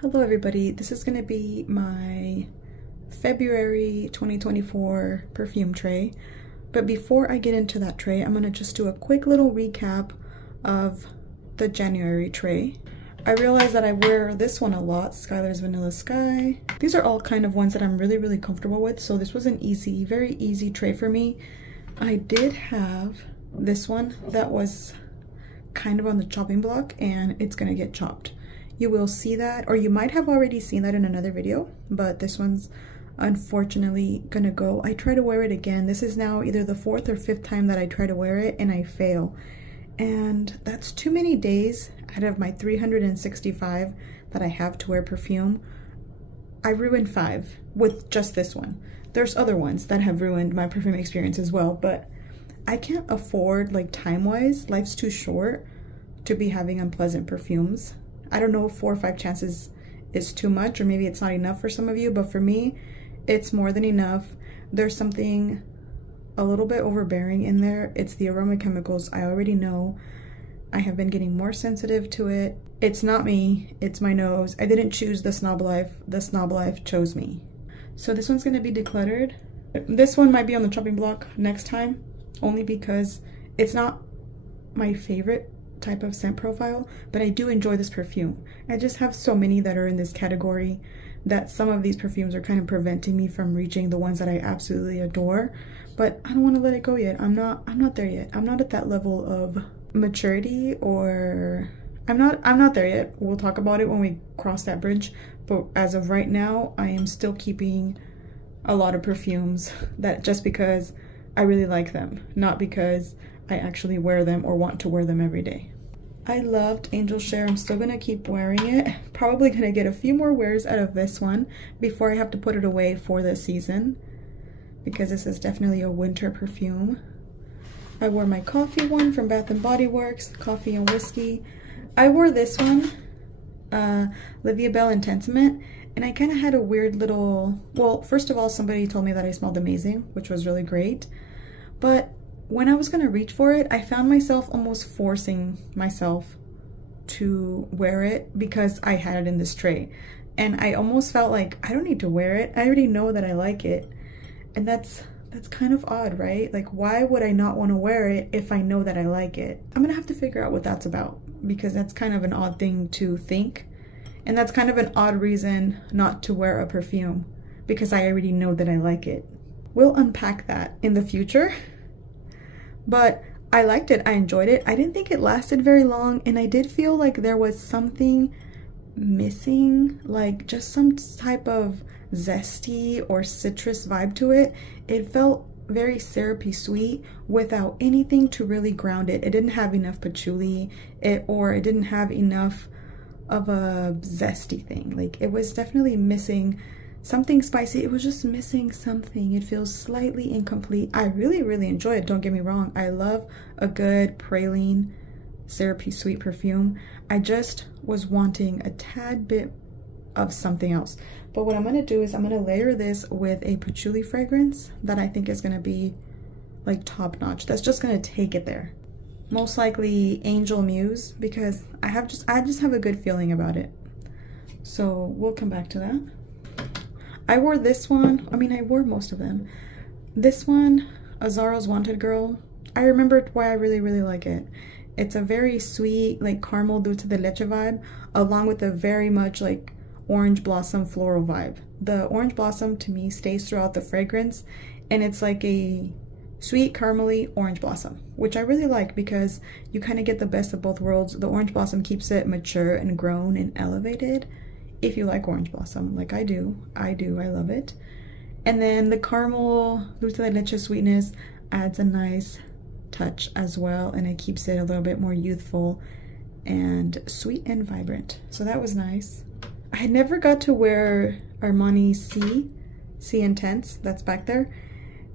Hello everybody, this is going to be my February 2024 perfume tray. But before I get into that tray, I'm going to just do a quick little recap of the January tray. I realize that I wear this one a lot, Skylar's Vanilla Sky. These are all kind of ones that I'm really comfortable with, so this was an easy, very easy tray for me. I did have this one that was kind of on the chopping block and it's going to get chopped. You will see that, or you might have already seen that in another video, but this one's unfortunately gonna go. I try to wear it again. This is now either the 4th or 5th time that I try to wear it and I fail. And that's too many days out of my 365 that I have to wear perfume. I ruined 5 with just this one. There's other ones that have ruined my perfume experience as well, but I can't afford, like, time-wise, life's too short to be having unpleasant perfumes. I don't know if 4 or 5 chances is too much, or maybe it's not enough for some of you, but for me, it's more than enough. There's something a little bit overbearing in there. It's the aroma chemicals. I already know. I have been getting more sensitive to it. It's not me, it's my nose. I didn't choose the snob life. The snob life chose me. So this one's gonna be decluttered. This one might be on the chopping block next time, only because it's not my favorite type of scent profile, but I do enjoy this perfume. I just have so many that are in this category that some of these perfumes are kind of preventing me from reaching the ones that I absolutely adore, but I don't want to let it go yet. I'm not there yet. I'm not at that level of maturity, or I'm not there yet. We'll talk about it when we cross that bridge, but as of right now, I am still keeping a lot of perfumes that just because I really like them, not because I actually wear them or want to wear them every day. I loved Angel Share. I'm still gonna keep wearing it. Probably gonna get a few more wears out of this one before I have to put it away for this season, because this is definitely a winter perfume. I wore my coffee one from Bath & Body Works, coffee and whiskey. I wore this one, Livia Belle Intensiment, and I kind of had a weird little, well, first of all, somebody told me that I smelled amazing, which was really great, but when I was gonna reach for it, I found myself almost forcing myself to wear it because I had it in this tray. And I almost felt like, I don't need to wear it. I already know that I like it. And that's kind of odd, right? Like, why would I not wanna wear it if I know that I like it? I'm gonna have to figure out what that's about, because that's kind of an odd thing to think. And that's kind of an odd reason not to wear a perfume, because I already know that I like it. We'll unpack that in the future. But I liked it, I enjoyed it. I didn't think it lasted very long, and I did feel like there was something missing, like just some type of zesty or citrus vibe to it. It felt very syrupy sweet without anything to really ground it. It didn't have enough patchouli, or it didn't have enough of a zesty thing. Like, it was definitely missing something spicy. It was just missing something. It feels slightly incomplete. I really enjoy it, don't get me wrong. I love a good praline syrupy sweet perfume. I just was wanting a tad bit of something else. But what I'm gonna do is I'm gonna layer this with a patchouli fragrance that I think is gonna be like top notch. That's just gonna take it there. Most likely Angel Muse, because I just have a good feeling about it. So we'll come back to that. I wore this one. I mean, I wore most of them. This one, Azzaro's Wanted Girl. I remembered why I really like it. It's a very sweet, like caramel dulce de leche vibe, along with a very much like orange blossom floral vibe. The orange blossom to me stays throughout the fragrance, and it's like a sweet caramely orange blossom, which I really like because you kind of get the best of both worlds. The orange blossom keeps it mature and grown and elevated. If you like orange blossom, like I do, I love it. And then the caramel dulce de leche sweetness adds a nice touch as well, and it keeps it a little bit more youthful and sweet and vibrant. So that was nice. I never got to wear Armani C Intense, that's back there,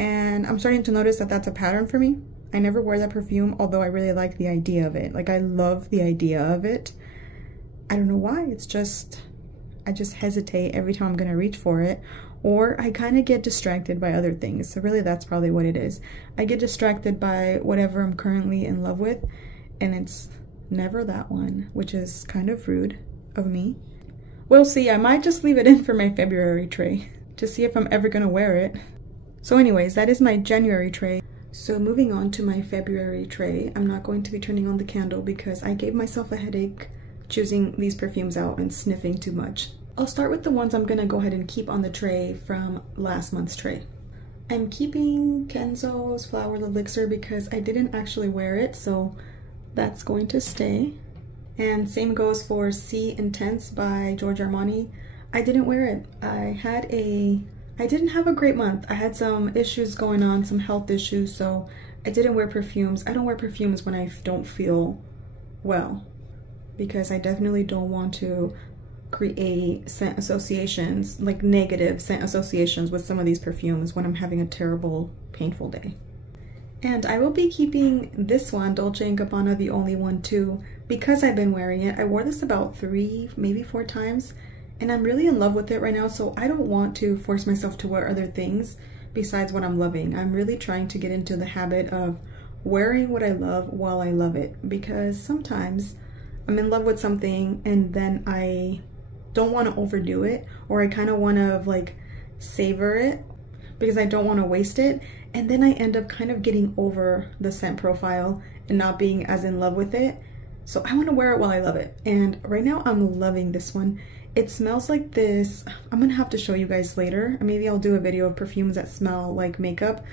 and I'm starting to notice that that's a pattern for me. I never wear that perfume, although I really like the idea of it. Like, I love the idea of it. I don't know why, it's just, I just hesitate every time I'm gonna reach for it, or I kind of get distracted by other things. So really that's probably what it is. I get distracted by whatever I'm currently in love with, and it's never that one, which is kind of rude of me. We'll see. I might just leave it in for my February tray to see if I'm ever gonna wear it. So anyways, that is my January tray. So moving on to my February tray, I'm not going to be turning on the candle because I gave myself a headache choosing these perfumes out and sniffing too much. I'll start with the ones I'm gonna go ahead and keep on the tray from last month's tray. I'm keeping Kenzo's Flower Elixir because I didn't actually wear it, so that's going to stay. And same goes for C Intense by Giorgio Armani. I didn't wear it. I didn't have a great month. I had some issues going on, some health issues, so I didn't wear perfumes. I don't wear perfumes when I don't feel well because I definitely don't want to create scent associations, like negative scent associations with some of these perfumes when I'm having a terrible, painful day. And I will be keeping this one, Dolce & Gabbana, the only one too, because I've been wearing it. I wore this about 3, maybe 4 times, and I'm really in love with it right now, so I don't want to force myself to wear other things besides what I'm loving. I'm really trying to get into the habit of wearing what I love while I love it, because sometimes I'm in love with something and then I don't want to overdo it, or I kind of want to like savor it because I don't want to waste it, and then I end up kind of getting over the scent profile and not being as in love with it. So I want to wear it while I love it, and right now I'm loving this one. It smells like this. I'm gonna have to show you guys later. Maybe I'll do a video of perfumes that smell like makeup,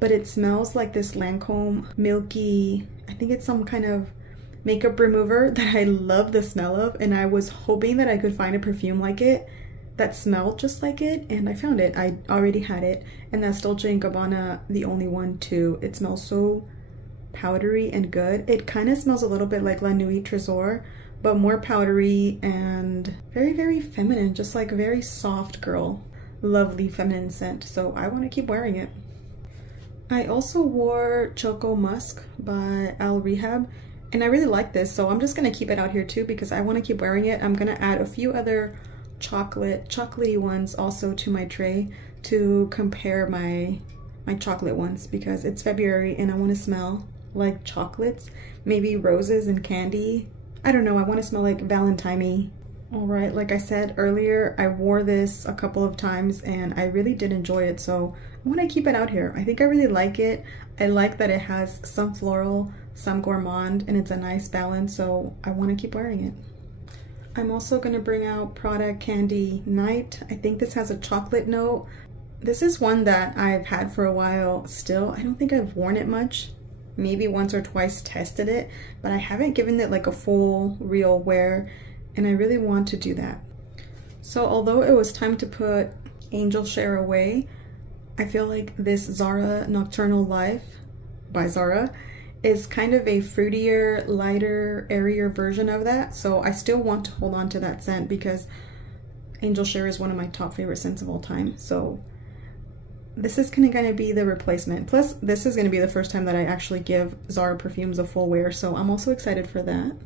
but it smells like this Lancome milky, I think it's some kind of makeup remover that I love the smell of, and I was hoping that I could find a perfume like it that smelled just like it, and I found it. I already had it, and that's Dolce & Gabbana, the only one too. It smells so powdery and good. It kind of smells a little bit like La Nuit Trésor, but more powdery and very, very feminine, just like a very soft girl. Lovely feminine scent, so I want to keep wearing it. I also wore Choco Musk by Rehab, and I really like this, so I'm just gonna keep it out here too because I want to keep wearing it. I'm gonna add a few other chocolatey ones also to my tray to compare my chocolate ones, because it's February and I want to smell like chocolates, maybe roses and candy. I don't know, I want to smell like Valentine-y. All right, like I said earlier, I wore this a couple of times and I really did enjoy it, so I want to keep it out here. I think I really like it. I like that it has some floral, some gourmand, and it's a nice balance, so I want to keep wearing it. I'm also going to bring out Prada Candy Night. I think this has a chocolate note. This is one that I've had for a while still. I don't think I've worn it much. Maybe once or twice tested it, but I haven't given it like a full real wear, and I really want to do that. So although it was time to put Angel Share away, I feel like this Zara Nocturnal Life by Zara is kind of a fruitier, lighter, airier version of that. So I still want to hold on to that scent because Angel Share is one of my top favorite scents of all time. So this is kind of going to be the replacement. Plus, this is going to be the first time that I actually give Zara perfumes a full wear. So I'm also excited for that.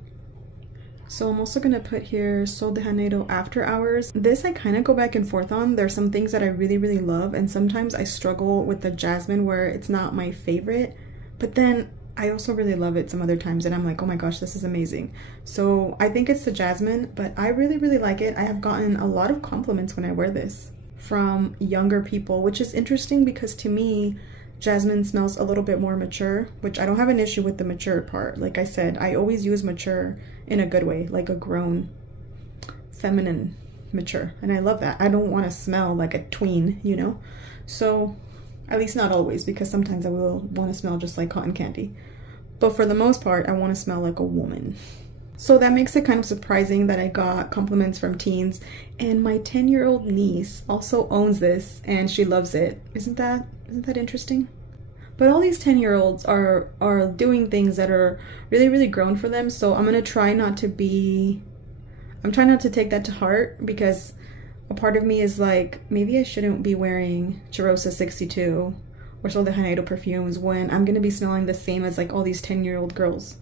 So I'm also going to put here Sol de Janeiro After Hours. This I kind of go back and forth on. There's some things that I really, really love, and sometimes I struggle with the jasmine where it's not my favorite, but then I also really love it some other times and I'm like, oh my gosh, this is amazing. So I think it's the jasmine, but I really, really like it. I have gotten a lot of compliments when I wear this from younger people, which is interesting because to me, jasmine smells a little bit more mature, which I don't have an issue with the mature part. Like I said, I always use mature in a good way, like a grown, feminine mature. And I love that. I don't want to smell like a tween, you know? So, at least not always, because sometimes I will want to smell just like cotton candy. But for the most part, I want to smell like a woman. So that makes it kind of surprising that I got compliments from teens. And my 10-year-old niece also owns this and she loves it. Isn't that interesting? But all these 10-year-olds are doing things that are really, really grown for them. So I'm trying not to take that to heart, because a part of me is like, maybe I shouldn't be wearing Cheirosa 62 or Sol de Janeiro perfumes when I'm gonna be smelling the same as like all these 10-year-old girls.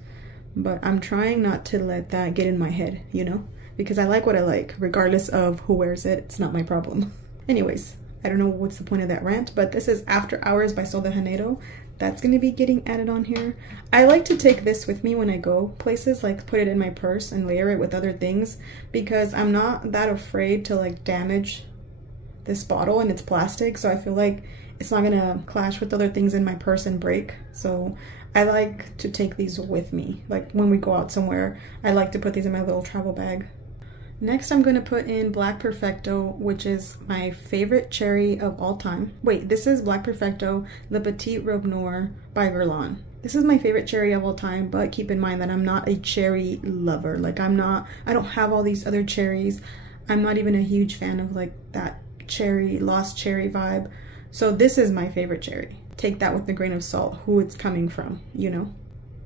But I'm trying not to let that get in my head, you know? Because I like what I like, regardless of who wears it. It's not my problem. Anyways, I don't know what's the point of that rant, but this is After Hours by Sol de Janeiro. That's gonna be getting added on here. I like to take this with me when I go places, like put it in my purse and layer it with other things, because I'm not that afraid to like damage this bottle, and it's plastic, so I feel like it's not gonna clash with other things in my purse and break. So I like to take these with me. Like when we go out somewhere, I like to put these in my little travel bag. Next, I'm going to put in Black Perfecto, which is my favorite cherry of all time. Wait, this is Black Perfecto, Le Petit Robe Noir by Guerlain. This is my favorite cherry of all time, but keep in mind that I'm not a cherry lover. Like I don't have all these other cherries. I'm not even a huge fan of like that cherry, lost cherry vibe. So this is my favorite cherry. Take that with a grain of salt, who it's coming from, you know?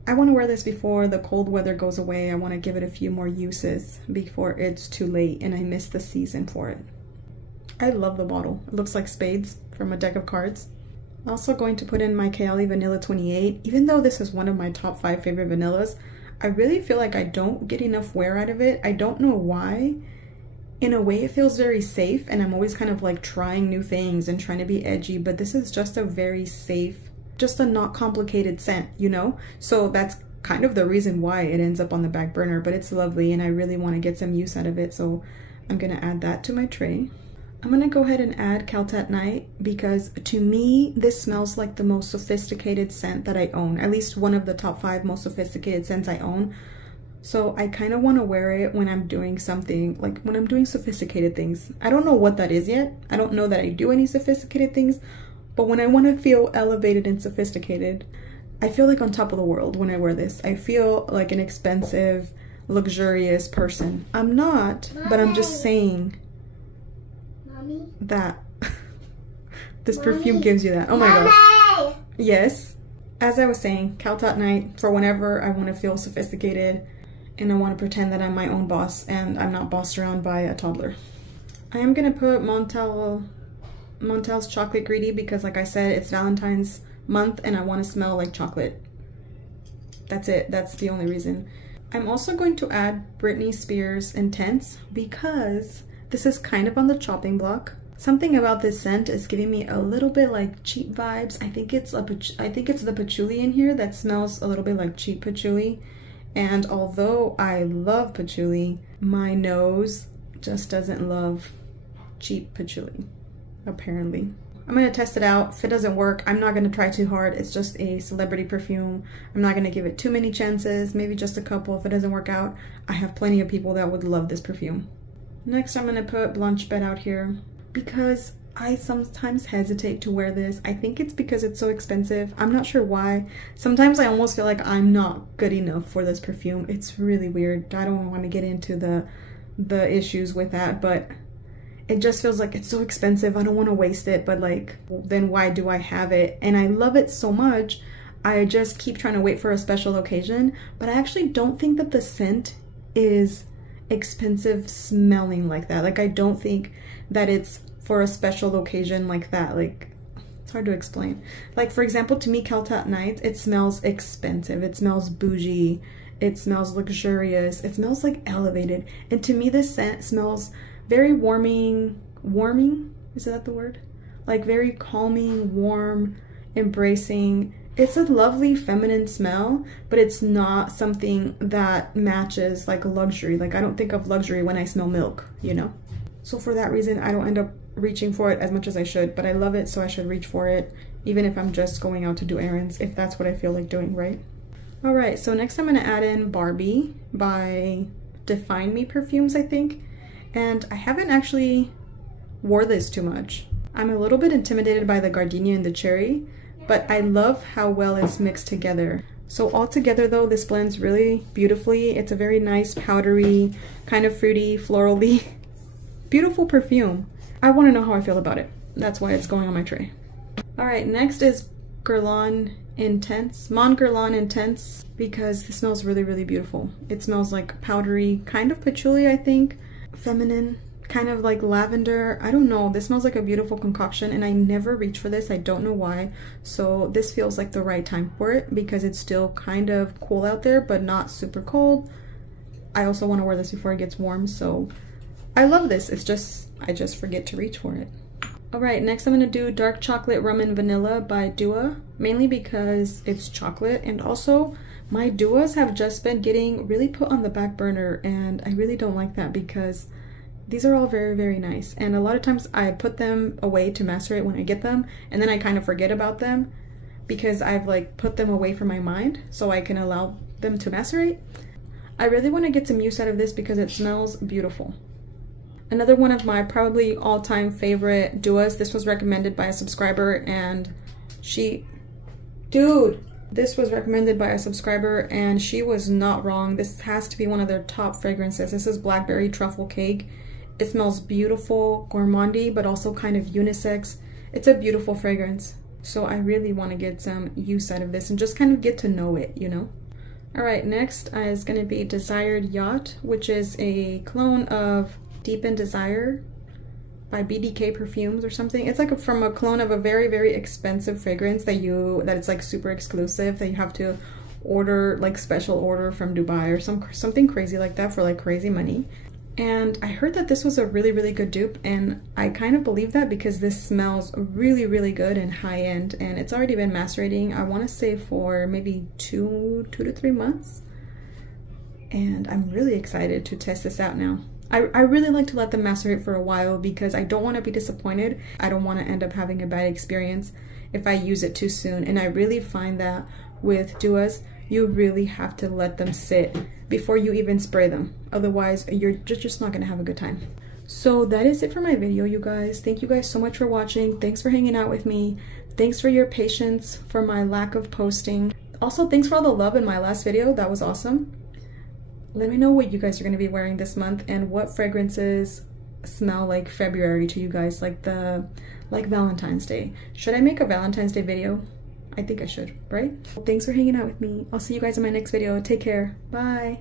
I want to wear this before the cold weather goes away. I want to give it a few more uses before it's too late and I miss the season for it. I love the bottle. It looks like spades from a deck of cards. Also going to put in my Kayali Vanilla 28. Even though this is one of my top 5 favorite vanillas, I really feel like I don't get enough wear out of it. I don't know why. In a way, it feels very safe, and I'm always kind of like trying new things and trying to be edgy, but this is just a very safe, just a not complicated scent, you know? So that's kind of the reason why it ends up on the back burner, but it's lovely and I really want to get some use out of it, so I'm gonna add that to my tray. I'm gonna go ahead and add Celt at Night because to me, this smells like the most sophisticated scent that I own, at least one of the top 5 most sophisticated scents I own. So I kind of want to wear it when I'm doing something, like when I'm doing sophisticated things. I don't know what that is yet. I don't know that I do any sophisticated things, but when I want to feel elevated and sophisticated, I feel like on top of the world when I wear this. I feel like an expensive, luxurious person. I'm not, but I'm just saying that this perfume gives you that. Oh my gosh. Yes. As I was saying, Celt at Night for whenever I want to feel sophisticated and I want to pretend that I'm my own boss and I'm not bossed around by a toddler. I am going to put Montel's Chocolate Greedy because, like I said, it's Valentine's month and I want to smell like chocolate. That's it. That's the only reason. I'm also going to add Britney Spears Intense because this is kind of on the chopping block. Something about this scent is giving me a little bit like cheap vibes. I think it's the patchouli in here that smells a little bit like cheap patchouli. And although I love patchouli, my nose just doesn't love cheap patchouli, apparently. I'm gonna test it out. If it doesn't work, I'm not gonna try too hard. It's just a celebrity perfume. I'm not gonna give it too many chances, maybe just a couple. If it doesn't work out, I have plenty of people that would love this perfume. Next, I'm gonna put Blanc Bed out here because I sometimes hesitate to wear this. I think it's because it's so expensive. I'm not sure why. Sometimes I almost feel like I'm not good enough for this perfume. It's really weird. I don't want to get into the issues with that, but it just feels like it's so expensive. I don't want to waste it, but like, then why do I have it? And I love it so much. I just keep trying to wait for a special occasion, but I actually don't think that the scent is expensive smelling like that. Like I don't think that it's for a special occasion like that. Like it's hard to explain. Like for example, to me, Celt at Night, it smells expensive, it smells bougie, it smells luxurious, it smells like elevated. And to me, this scent smells very warming, is that the word? Like very calming, warm, embracing. It's a lovely feminine smell, but it's not something that matches like luxury. Like I don't think of luxury when I smell milk, you know? So for that reason, I don't end up reaching for it as much as I should, but I love it, so I should reach for it, even if I'm just going out to do errands, if that's what I feel like doing, right? All right, so next I'm gonna add in Barbie by Define Me Perfumes, I think. And I haven't actually wore this too much. I'm a little bit intimidated by the gardenia and the cherry, but I love how well it's mixed together. So all together though, this blends really beautifully. It's a very nice, powdery, kind of fruity, florally, beautiful perfume. I want to know how I feel about it. That's why it's going on my tray. All right, next is Guerlain Intense, Mon Guerlain Intense, because this smells really, really beautiful. It smells like powdery, kind of patchouli, I think, feminine, kind of like lavender. I don't know, this smells like a beautiful concoction and I never reach for this. I don't know why. So this feels like the right time for it because it's still kind of cool out there, but not super cold. I also want to wear this before it gets warm, so I love this. It's just, I just forget to reach for it. Alright, next I'm going to do Dark Chocolate Rum and Vanilla by Dua, mainly because it's chocolate, and also my Duas have just been getting really put on the back burner, and I really don't like that because these are all very, very nice. And a lot of times I put them away to macerate when I get them, and then I kind of forget about them because I've like put them away from my mind so I can allow them to macerate. I really want to get some use out of this because it smells beautiful. Another one of my probably all-time favorite Duas, this was recommended by a subscriber, and this was recommended by a subscriber and she was not wrong. This has to be one of their top fragrances. This is Blackberry Truffle Cake. It smells beautiful, gourmandy, but also kind of unisex. It's a beautiful fragrance. So I really want to get some use out of this and just kind of get to know it, you know? Alright, next is going to be Desired Yacht, which is a clone of Deep in Desire by BDK Perfumes or something. It's like from a clone of a very, very expensive fragrance that it's like super exclusive, that you have to order, like special order from Dubai or something crazy like that for like crazy money. And I heard that this was a really, really good dupe, and I kind of believe that because this smells really, really good and high end, and it's already been macerating, I want to say for maybe two to 3 months. And I'm really excited to test this out now. I really like to let them macerate for a while because I don't want to be disappointed. I don't want to end up having a bad experience if I use it too soon. And I really find that with Duas, you really have to let them sit before you even spray them. Otherwise, you're just not going to have a good time. So that is it for my video, you guys. Thank you guys so much for watching. Thanks for hanging out with me. Thanks for your patience for my lack of posting. Also, thanks for all the love in my last video. That was awesome. Let me know what you guys are going to be wearing this month and what fragrances smell like February to you guys, like Valentine's Day. Should I make a Valentine's Day video? I think I should, right? Thanks for hanging out with me. I'll see you guys in my next video. Take care. Bye.